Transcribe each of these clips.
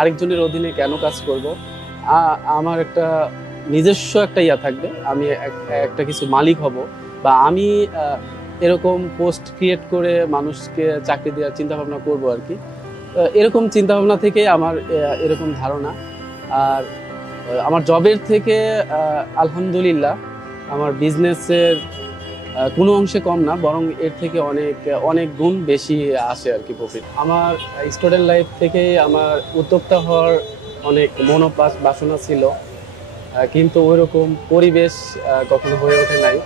আরেকজনের অধীনে কেন কাজ করব? আমার একটা নিজস্ব একটা ইয়া থাকবে, আমি একটা কিছু মালিক হব, বা আমি এরকম পোস্ট ক্রিয়েট করে মানুষকে চাকরি দেওয়ার চিন্তা ভাবনা করবো আর কি। এরকম চিন্তা ভাবনা থেকে আমার এরকম ধারণা। আর আমার জবের থেকে আলহামদুলিল্লাহ আমার বিজনেসের কোনো অংশে কম না, বরং এর থেকে অনেক অনেক গুণ বেশি আসে আর কি প্রফিট। আমার স্টুডেন্ট লাইফ থেকেই আমার উদ্যোক্তা হওয়ার অনেক বাসনা ছিল, কিন্তু ওইরকম পরিবেশ কখনো হয়ে ওঠে নাই।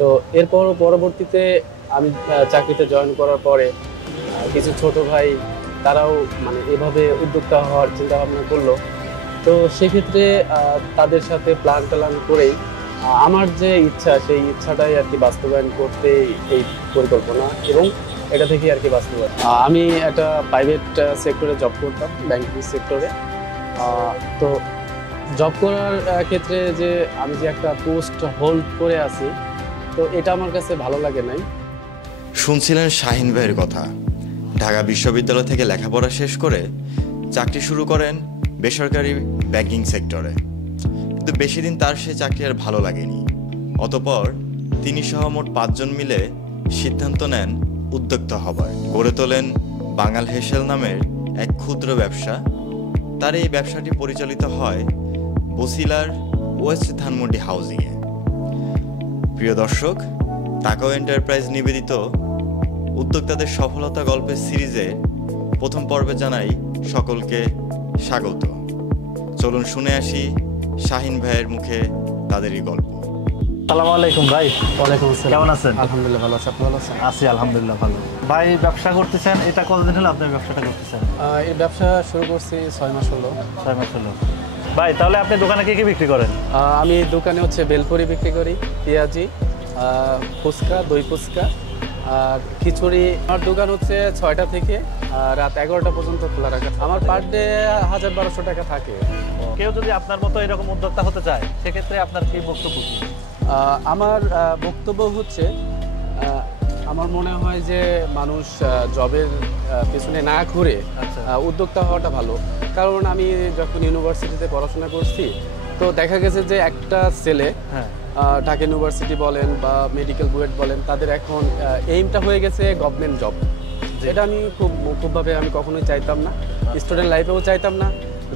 তো এরপর পরবর্তীতে আমি চাকরিতে জয়েন করার পরে কিছু ছোট ভাই তারাও মানে এভাবে উদ্যোক্তা হওয়ার চিন্তা ভাবনা করলো। তো সেক্ষেত্রে তাদের সাথে প্ল্যান ট্যান করেই আমার যে ইচ্ছা, সেই ইচ্ছাটাই আর কি বাস্তবায়ন করতে এই পরিকল্পনা, এবং এটা থেকেই আর কি বাস্তবায়ন। আমি একটা প্রাইভেট সেক্টরে জব করতাম, ব্যাংকিং সেক্টরে। তো জব করার ক্ষেত্রে যে আমি যে একটা পোস্ট হোল্ড করে আছি, তো এটা আমার কাছে ভালো লাগে নাই। শুনছিলেন শাহিন ভাইয়ের কথা। ঢাকা বিশ্ববিদ্যালয় থেকে লেখাপড়া শেষ করে চাকরি শুরু করেন বেসরকারি ব্যাংকিং সেক্টরে, কিন্তু বেশি দিন তার সে চাকরি আর ভালো লাগেনি। অতঃপর তিনি সহ মোট 5 জন মিলে সিদ্ধান্ত নেন উদ্যোক্তা হবার। গড়ে তোলেন বাঙাল হেসেল নামের এক ক্ষুদ্র ব্যবসা। তার এই ব্যবসাটি পরিচালিত হয় বসিলার ওয়েস্ট ধানমন্ডি হাউজিংয়ে। প্রিয় দর্শক, তাকাও এন্টারপ্রাইজ নিবেদিত উদ্যোক্তাদের সফলতা গল্পের সিরিজে প্রথম পর্বে জানাই সকলকে স্বাগত। চলুন শুনে আসি শাহিন ভাইয়ের মুখে তাদেরই গল্প। আসসালামু আলাইকুম ভাই। ওয়ালাইকুম আসসালাম। কেমন আছেন? আলহামদুলিল্লাহ ভালো আছি, আপনি ভালো আছেন? আছি আলহামদুলিল্লাহ ভালো। ভাই ব্যবসা করতেছেন, এটা কতদিন হলো আপনি ব্যবসাটা করতেছেন? এই ব্যবসা শুরু করছি 6 মাস হলো। 6 মাস হলো। ভাই তাহলে আপনি দোকানে কি কি বিক্রি করেন? আমি দোকানে হচ্ছে বেলপুরি বিক্রি করি, পেঁয়াজি, ফুচকা, দই ফুচকা আর খিচুড়ি। আমার দোকান হচ্ছে 6টা থেকে রাত 11টা পর্যন্ত খোলা রাখা। আমার পার ডে 1000-1200 টাকা থাকে। কেউ যদি আপনার মতো এরকম উদ্যোক্তা হতে চায়, সেক্ষেত্রে আপনার কি বক্তব্য কি? আমার বক্তব্য হচ্ছে, আমার মনে হয় যে মানুষ জবের পেছনে না ঘুরে উদ্যোক্তা হওয়াটা ভালো। কারণ আমি যখন ইউনিভার্সিটিতে পড়াশোনা করছি, তো দেখা গেছে যে একটা ছেলে ঢাকা ইউনিভার্সিটি বলেন বা মেডিকেল বুয়েট বলেন, তাদের এখন এইমটা হয়ে গেছে গভর্নমেন্ট জব। এটা আমি খুবভাবে আমি কখনোই চাইতাম না, স্টুডেন্ট লাইফেও চাইতাম না।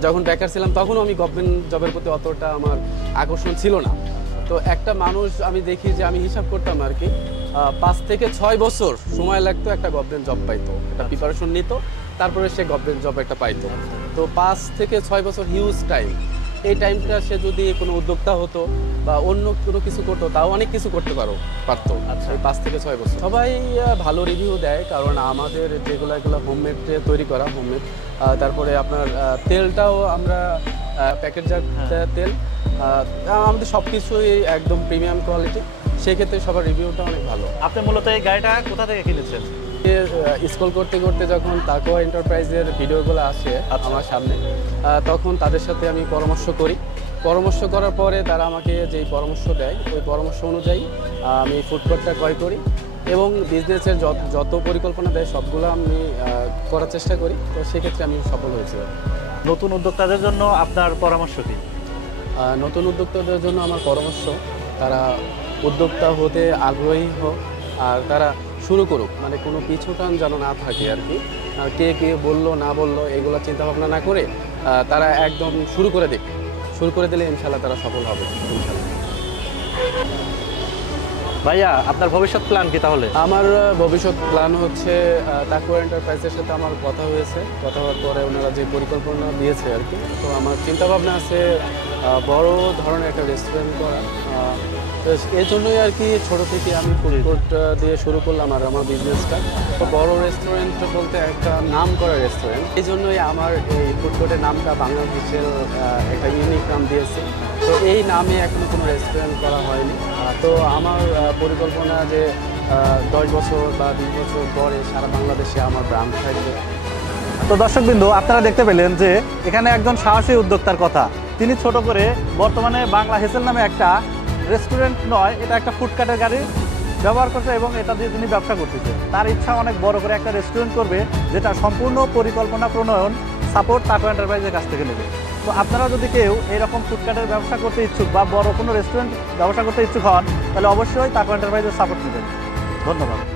যখন বেকার ছিলাম তখনও আমি গভর্নমেন্ট জবের প্রতি অতটা আমার আকর্ষণ ছিল না। তো একটা মানুষ আমি দেখি যে আমি হিসাব করতাম আর কি, 5 থেকে 6 বছর সময় লাগতো একটা গভর্নমেন্ট জব পাইতো, একটা প্রিপারেশন নিত, তারপরে সে গভর্নমেন্ট জব একটা পাইতো। তো 5 থেকে 6 বছর হিউজ টাইম। এই টাইমটা সে যদি কোনো উদ্যোক্তা হতো বা অন্য কোনো কিছু করতো, তাও অনেক কিছু করতে পারতো। আচ্ছা, 5 থেকে 6 বছর সবাই ভালো রিভিউ দেয়, কারণ আমাদের এগুলো হোমমেড তৈরি করা, হোমমেড। তারপরে আপনার তেলটাও আমরা প্যাকেটজাত তেল, আমাদের সব কিছুই একদম প্রিমিয়াম কোয়ালিটি। সেক্ষেত্রে সবার রিভিউটা অনেক ভালো। আপনি মূলত এই গাড়িটা কোথা থেকে কিনেছেন? স্ক্রল করতে করতে যখন তাকাও এন্টারপ্রাইজের ভিডিওগুলো আসে আমার সামনে, তখন তাদের সাথে আমি পরামর্শ করার পরে তারা আমাকে যেই পরামর্শ দেয়, ওই পরামর্শ অনুযায়ী আমি ফুড কোর্টটা ক্রয় করি, এবং বিজনেসের যত পরিকল্পনা দেয় সবগুলো আমি করার চেষ্টা করি। তো সেক্ষেত্রে আমি সফল হয়েছি। নতুন উদ্যোক্তাদের জন্য আপনার পরামর্শ কি? নতুন উদ্যোক্তাদের জন্য আমার পরামর্শ, তারা উদ্যোক্তা হতে আগ্রহী হোক, আর তারা শুরু করুক, মানে কোনো পিছুটান যেন না থাকে আর কি। কে বললো না বললো এগুলো চিন্তা ভাবনা না করে তারা একদম শুরু করে দিলে ইনশাল্লাহ তারা সফল হবে ইনশাল্লাহ। ভাইয়া আপনার ভবিষ্যৎ প্ল্যান কি তাহলে? আমার ভবিষ্যৎ প্ল্যান হচ্ছে, তাকুয়া এন্টারপ্রাইজের সাথে আমার কথা হওয়ার পরে ওনারা যে পরিকল্পনা দিয়েছে আর কি, তো আমার চিন্তা ভাবনা আছে বড় ধরনের একটা রেস্টুরেন্ট করা। এই জন্যই আর কি ছোটো থেকে আমি ফুড কোর্ট দিয়ে শুরু করলাম আর আমার বিজনেসটা। তো বড় রেস্টুরেন্ট বলতে একটা নাম করা রেস্টুরেন্ট, এই জন্যই আমার এই ফুড কোর্টের নামটা বাংলার হেসেল একটা ইউনিক নাম দিয়েছে। তো এই নামে এখনো কোনো রেস্টুরেন্ট করা হয়নি। তো আমার পরিকল্পনা যে 10 বছর বা 20 বছর পরে সারা বাংলাদেশে আমার ব্রাঞ্চ থাকবে। তো দর্শকবৃন্দু, আপনারা দেখতে পেলেন যে এখানে একজন সাহসী উদ্যোক্তার কথা। তিনি ছোট করে বর্তমানে বাংলা হেসেল নামে একটা রেস্টুরেন্ট নয়, এটা একটা ফুডকার্টের গাড়ি ব্যবহার করছে এবং এটা দিয়ে তিনি ব্যবসা করতেছে। তার ইচ্ছা অনেক বড় করে একটা রেস্টুরেন্ট করবে, যেটা সম্পূর্ণ পরিকল্পনা প্রণয়ন সাপোর্ট তাকওয়া এন্টারপ্রাইজের কাছ থেকে নেবে। তো আপনারা যদি কেউ এরকম ফুডকার্টের ব্যবসা করতে ইচ্ছুক বা বড় কোনো রেস্টুরেন্ট ব্যবসা করতে ইচ্ছুক হন, তাহলে অবশ্যই তাকওয়া এন্টারপ্রাইজের সাপোর্ট নেবেন। ধন্যবাদ।